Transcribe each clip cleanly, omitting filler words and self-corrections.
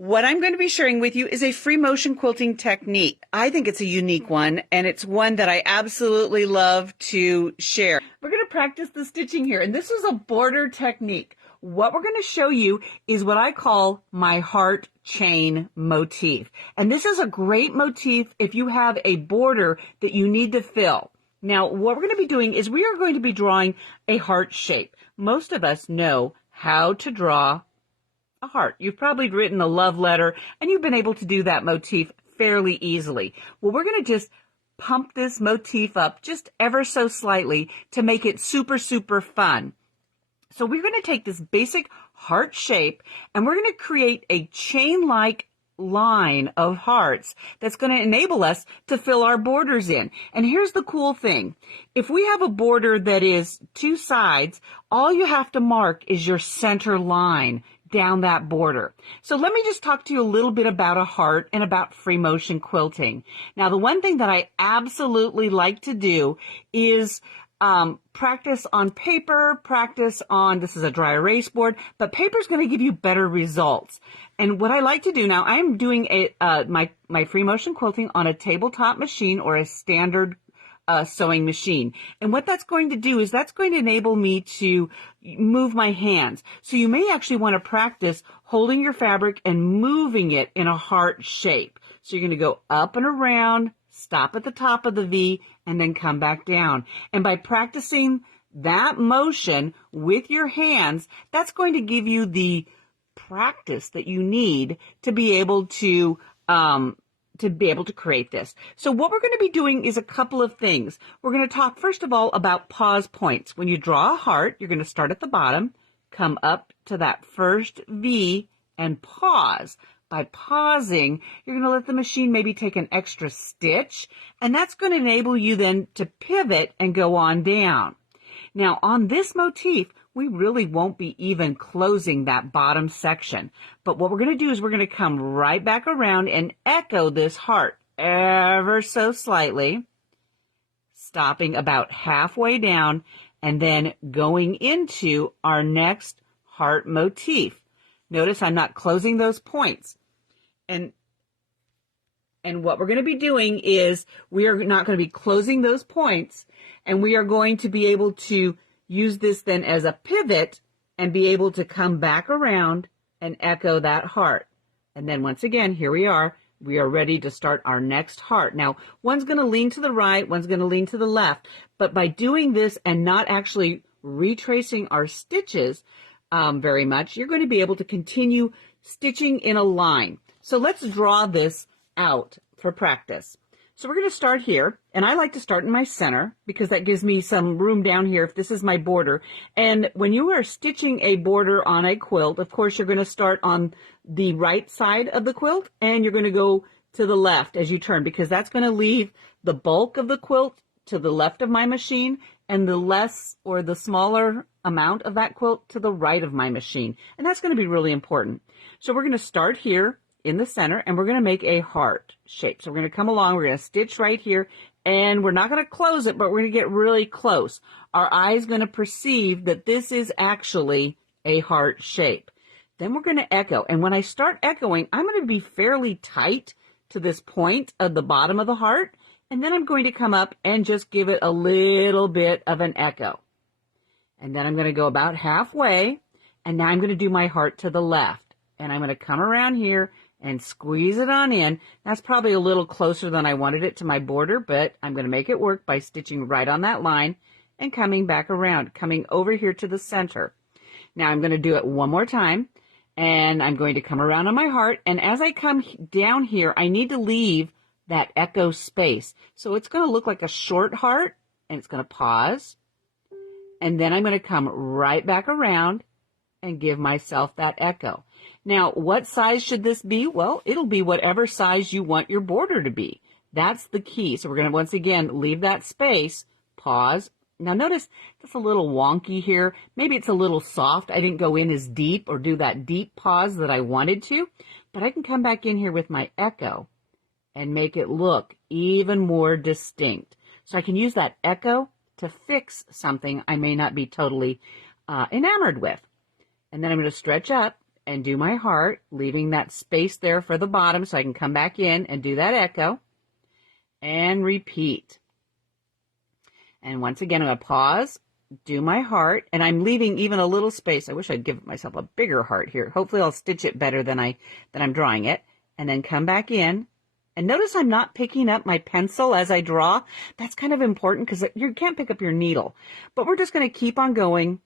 What I'm going to be sharing with you is a free motion quilting technique. I think it's a unique one, and it's one that I absolutely love to share. We're going to practice the stitching here, and this is a border technique. What we're going to show you is what I call my heart chain motif. And this is a great motif if you have a border that you need to fill. Now, what we're going to be doing is we are going to be drawing a heart shape. Most of us know how to draw a heart. You've probably written a love letter, and you've been able to do that motif fairly easily. Well, we're going to just pump this motif up just ever so slightly to make it super, super fun. So we're going to take this basic heart shape, and we're going to create a chain-like line of hearts that's going to enable us to fill our borders in. And here's the cool thing. If we have a border that is two sides, all you have to mark is your center line down that border. So let me just talk to you a little bit about a heart and about free motion quilting. Now, the one thing that I absolutely like to do is practice on paper, practice on, this is a dry erase board, but paper is going to give you better results. And what I like to do now, I'm doing my free motion quilting on a tabletop machine or a standard sewing machine. And what that's going to do is that's going to enable me to move my hands. So you may actually want to practice holding your fabric and moving it in a heart shape. So you're going to go up and around, stop at the top of the V, and then come back down. And by practicing that motion with your hands, that's going to give you the practice that you need to be able to create this. So what we're going to be doing is a couple of things. We're going to talk first of all about pause points. When you draw a heart, you're going to start at the bottom, come up to that first V, and pause. By pausing, you're going to let the machine maybe take an extra stitch, and that's going to enable you then to pivot and go on down. Now, on this motif, we really won't be even closing that bottom section. But what we're going to do is we're going to come right back around and echo this heart ever so slightly, stopping about halfway down, and then going into our next heart motif. Notice I'm not closing those points. And what we're going to be doing is we are not going to be closing those points, and we are going to be able to use this then as a pivot and be able to come back around and echo that heart. And then once again, here we are ready to start our next heart. Now, one's going to lean to the right, one's going to lean to the left, but by doing this and not actually retracing our stitches very much, you're going to be able to continue stitching in a line. So let's draw this out for practice. So we're going to start here, and I like to start in my center because that gives me some room down here if this is my border. And when you are stitching a border on a quilt, of course, you're going to start on the right side of the quilt, and you're going to go to the left as you turn, because that's going to leave the bulk of the quilt to the left of my machine and the less or the smaller amount of that quilt to the right of my machine. And that's going to be really important. So we're going to start here in the center, and we're going to make a heart shape. So we're going to come along, we're going to stitch right here, and we're not going to close it, but we're going to get really close. Our eye is going to perceive that this is actually a heart shape. Then we're going to echo, and when I start echoing, I'm going to be fairly tight to this point of the bottom of the heart, and then I'm going to come up and just give it a little bit of an echo. And then I'm going to go about halfway, and now I'm going to do my heart to the left, and I'm going to come around here and squeeze it on in. That's probably a little closer than I wanted it to my border, but I'm going to make it work by stitching right on that line and coming back around, coming over here to the center. Now I'm going to do it one more time, and I'm going to come around on my heart, and as I come down here, I need to leave that echo space. So it's going to look like a short heart, and it's going to pause, and then I'm going to come right back around and give myself that echo. Now, what size should this be? Well, it'll be whatever size you want your border to be. That's the key. So we're going to, once again, leave that space, pause. Now, notice it's a little wonky here. Maybe it's a little soft. I didn't go in as deep or do that deep pause that I wanted to, but I can come back in here with my echo and make it look even more distinct. So I can use that echo to fix something I may not be totally enamored with. And then I'm going to stretch up and do my heart, leaving that space there for the bottom so I can come back in and do that echo and repeat. And once again, I'm going to pause, do my heart, and I'm leaving even a little space. I wish I'd give myself a bigger heart here. Hopefully I'll stitch it better than I'm drawing it, and then come back in. And notice I'm not picking up my pencil as I draw. That's kind of important because you can't pick up your needle. But we're just going to keep on going.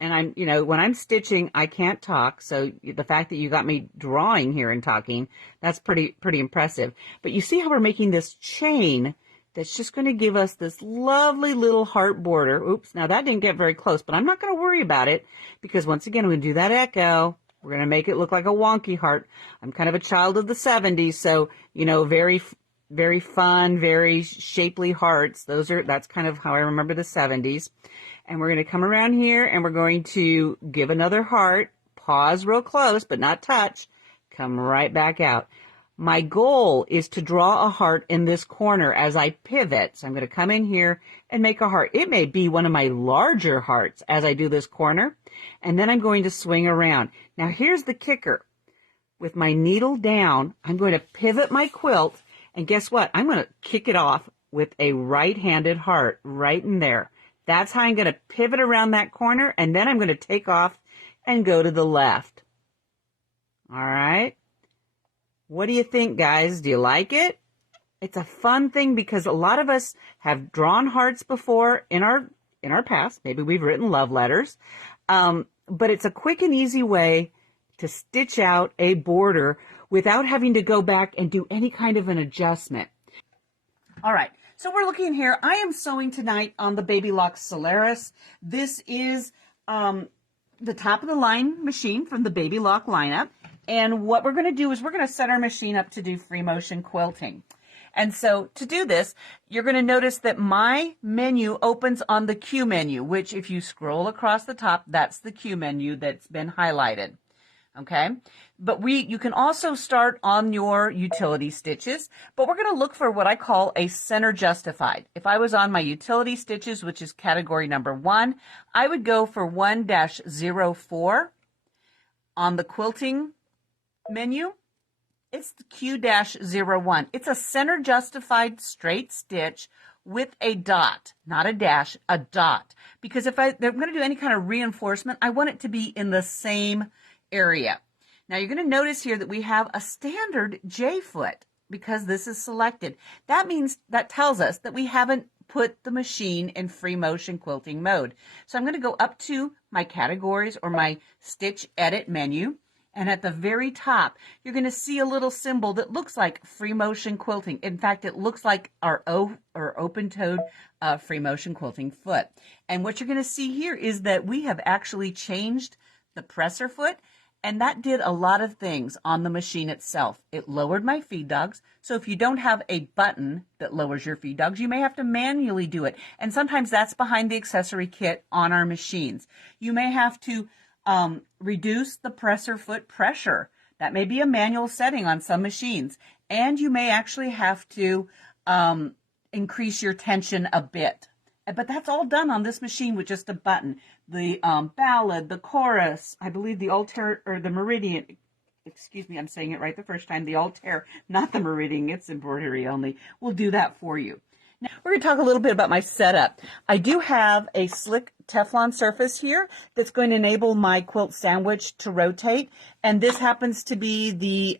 And when I'm stitching, I can't talk. So the fact that you got me drawing here and talking, that's pretty impressive. But you see how we're making this chain that's just going to give us this lovely little heart border. Oops, now that didn't get very close, but I'm not going to worry about it because once again, I'm going to do that echo. We're going to make it look like a wonky heart. I'm kind of a child of the 70s, so, very, very fun, very shapely hearts. That's kind of how I remember the 70s. And we're going to come around here and we're going to give another heart, pause real close, but not touch, come right back out. My goal is to draw a heart in this corner as I pivot. So I'm going to come in here and make a heart. It may be one of my larger hearts as I do this corner, and then I'm going to swing around. Now here's the kicker. With my needle down, I'm going to pivot my quilt, and guess what? I'm going to kick it off with a right-handed heart right in there. That's how I'm going to pivot around that corner, and then I'm going to take off and go to the left. All right. What do you think, guys? Do you like it? It's a fun thing because a lot of us have drawn hearts before in our past. Maybe we've written love letters. But it's a quick and easy way to stitch out a border without having to go back and do any kind of an adjustment. All right. So we're looking here. I am sewing tonight on the Baby Lock Solaris. This is the top of the line machine from the Baby Lock lineup. And what we're going to do is we're going to set our machine up to do free motion quilting. And so to do this, you're going to notice that my menu opens on the Q menu, which if you scroll across the top, that's the Q menu that's been highlighted. Okay. But you can also start on your utility stitches, but we're going to look for what I call a center justified. If I was on my utility stitches, which is category number 1, I would go for 1-04 on the quilting menu. It's the Q-01. It's a center justified straight stitch with a dot, not a dash, a dot. Because if they're going to do any kind of reinforcement, I want it to be in the same area. Now you're going to notice here that we have a standard J foot because this is selected. That tells us that we haven't put the machine in free motion quilting mode. So I'm going to go up to my categories or my stitch edit menu. And at the very top, you're going to see a little symbol that looks like free motion quilting. In fact, it looks like our open-toed free motion quilting foot. And what you're going to see here is that we have actually changed the presser foot, and that did a lot of things on the machine itself. It lowered my feed dogs. So if you don't have a button that lowers your feed dogs, you may have to manually do it. And sometimes that's behind the accessory kit on our machines. You may have to reduce the presser foot pressure. That may be a manual setting on some machines. And you may actually have to increase your tension a bit. But that's all done on this machine with just a button. The ballad, the chorus, I believe the alter or the meridian, excuse me, I'm saying it right the first time, the alter, not the meridian, it's embroidery only, will do that for you. Now, we're going to talk a little bit about my setup. I do have a slick Teflon surface here that's going to enable my quilt sandwich to rotate. And this happens to be the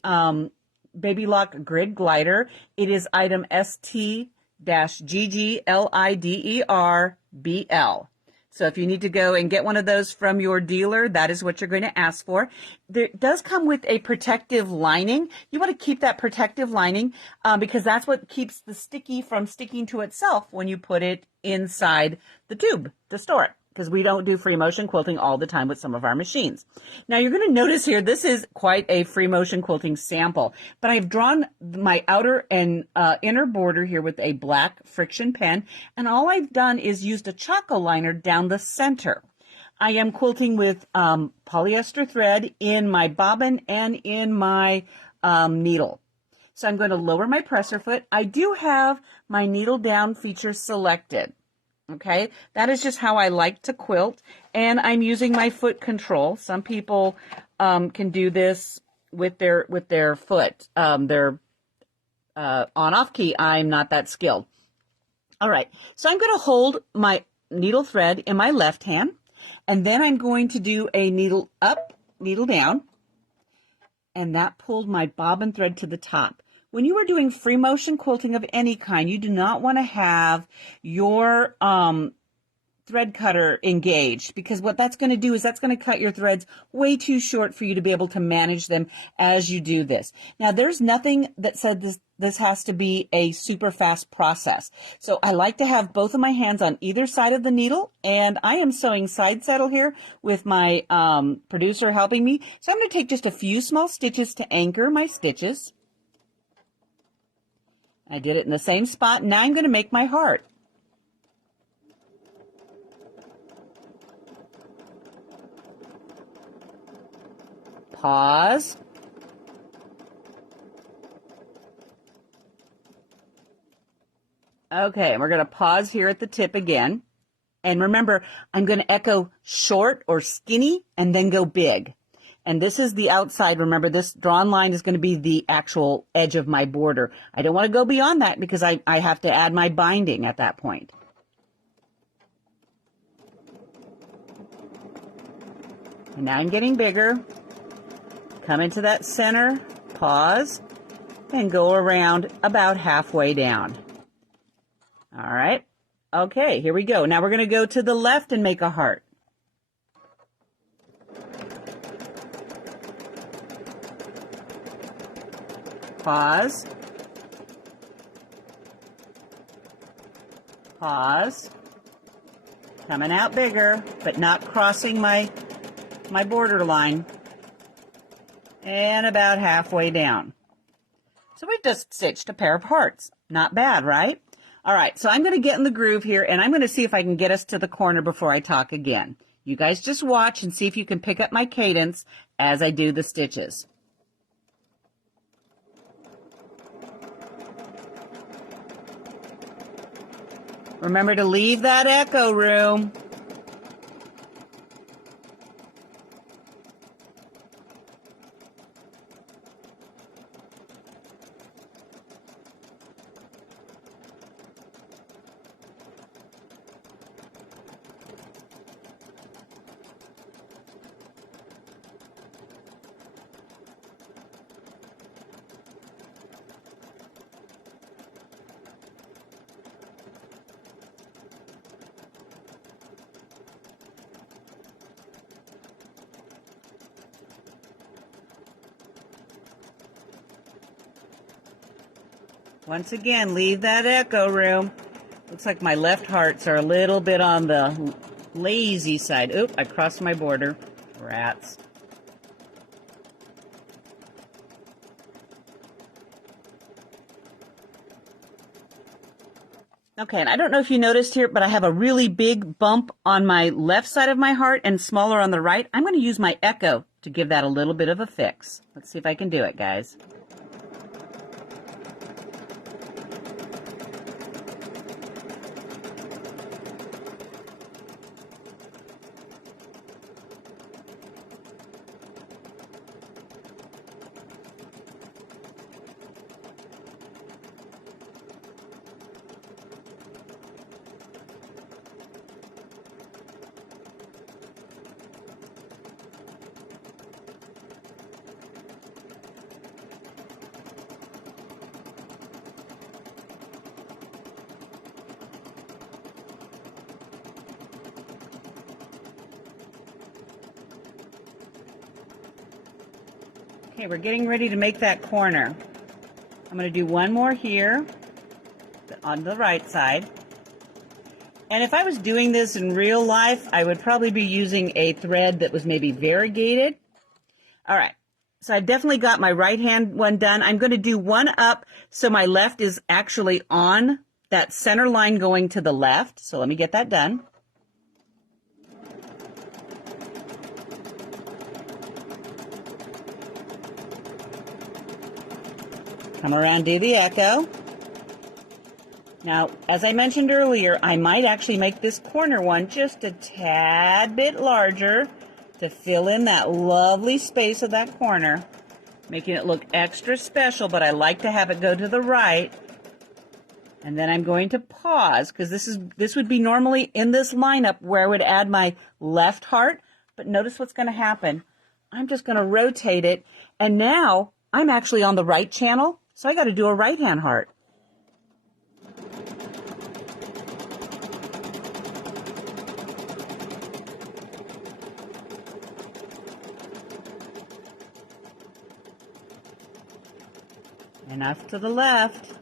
Baby Lock Grid Glider. It is item ST-GGLIDERBL. So if you need to go and get one of those from your dealer, that is what you're going to ask for. There does come with a protective lining. You want to keep that protective lining because that's what keeps the sticky from sticking to itself when you put it inside the tube to store it, because we don't do free motion quilting all the time with some of our machines. Now you're going to notice here, this is quite a free motion quilting sample, but I've drawn my outer and inner border here with a black friction pen, and all I've done is used a Choco liner down the center. I am quilting with polyester thread in my bobbin and in my needle. So I'm going to lower my presser foot. I do have my needle down feature selected. Okay, that is just how I like to quilt, and I'm using my foot control. Some people can do this with their foot, their on-off key. I'm not that skilled. All right, so I'm going to hold my needle thread in my left hand, and then I'm going to do a needle up, needle down, and that pulled my bobbin thread to the top. When you are doing free motion quilting of any kind, you do not want to have your thread cutter engaged, because what that's going to do is that's going to cut your threads way too short for you to be able to manage them as you do this. Now, there's nothing that said this has to be a super fast process. So I like to have both of my hands on either side of the needle, and I am sewing side saddle here with my producer helping me. So I'm going to take just a few small stitches to anchor my stitches. I did it in the same spot. Now I'm going to make my heart. Pause. Okay, and we're going to pause here at the tip again. And remember, I'm going to echo short or skinny and then go big. And this is the outside. Remember, this drawn line is going to be the actual edge of my border. I don't want to go beyond that because I have to add my binding at that point. And now I'm getting bigger. Come into that center, pause, and go around about halfway down. All right. Okay, here we go. Now we're going to go to the left and make a heart. Pause. Pause. Coming out bigger, but not crossing my border line. And about halfway down. So we've just stitched a pair of hearts. Not bad, right? All right, so I'm going to get in the groove here, and I'm going to see if I can get us to the corner before I talk again. You guys just watch and see if you can pick up my cadence as I do the stitches. Remember to leave that echo room. Once again, leave that echo room. Looks like my left hearts are a little bit on the lazy side. Oop, I crossed my border. Rats. Okay, and I don't know if you noticed here, but I have a really big bump on my left side of my heart and smaller on the right. I'm going to use my echo to give that a little bit of a fix. Let's see if I can do it, guys. Okay, we're getting ready to make that corner. I'm going to do one more here on the right side. And if I was doing this in real life, I would probably be using a thread that was maybe variegated. All right, so I've definitely got my right hand one done. I'm going to do one up so my left is actually on that center line going to the left. So let me get that done. Come around, do the echo. Now, as I mentioned earlier, I might actually make this corner one just a tad bit larger to fill in that lovely space of that corner, making it look extra special, but I like to have it go to the right. And then I'm going to pause because this would be normally in this lineup where I would add my left heart, but notice what's going to happen. I'm just going to rotate it, and now I'm actually on the right channel, so I got to do a right hand heart. Enough to the left.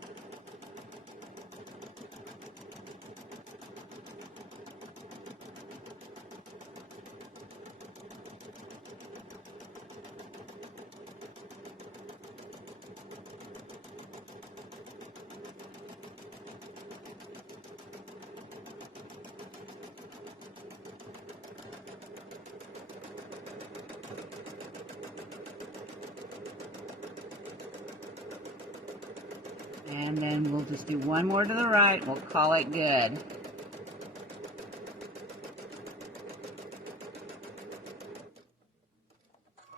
And then we'll just do one more to the right. We'll call it good.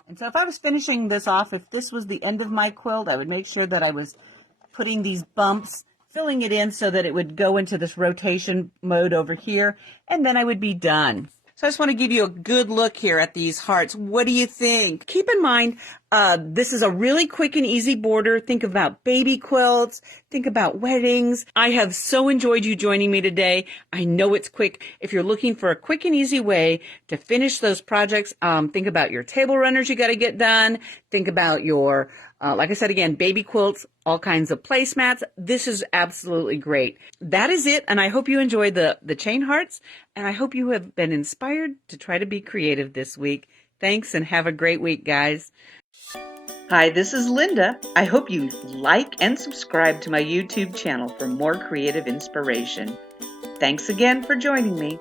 And so if I was finishing this off, if this was the end of my quilt, I would make sure that I was putting these bumps, filling it in so that it would go into this rotation mode over here, and then I would be done. So I just want to give you a good look here at these hearts. What do you think? Keep in mind, this is a really quick and easy border. Think about baby quilts. Think about weddings. I have so enjoyed you joining me today. I know it's quick. If you're looking for a quick and easy way to finish those projects, think about your table runners you got to get done. Think about your, like I said again, baby quilts, all kinds of placemats. This is absolutely great. That is it, and I hope you enjoyed the chain hearts, and I hope you have been inspired to try to be creative this week. Thanks, and have a great week, guys. Hi, this is Linda. I hope you like and subscribe to my YouTube channel for more creative inspiration. Thanks again for joining me.